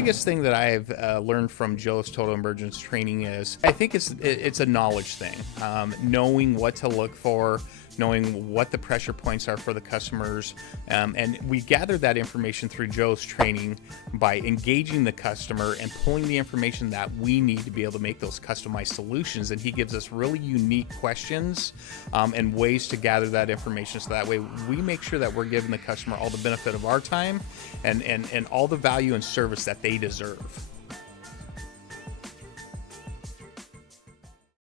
biggest thing that I've learned from Joe's Total Emergence training is I think it's a knowledge thing. Knowing what to look for, knowing what the pressure points are for the customers. And we gather that information through Joe's training by engaging the customer and pulling the information that we need to be able to make those customized solutions. And he gives us really unique questions and ways to gather that information, so that way we make sure that we're giving the customer all the benefit of our time and all the value and service that they deserve.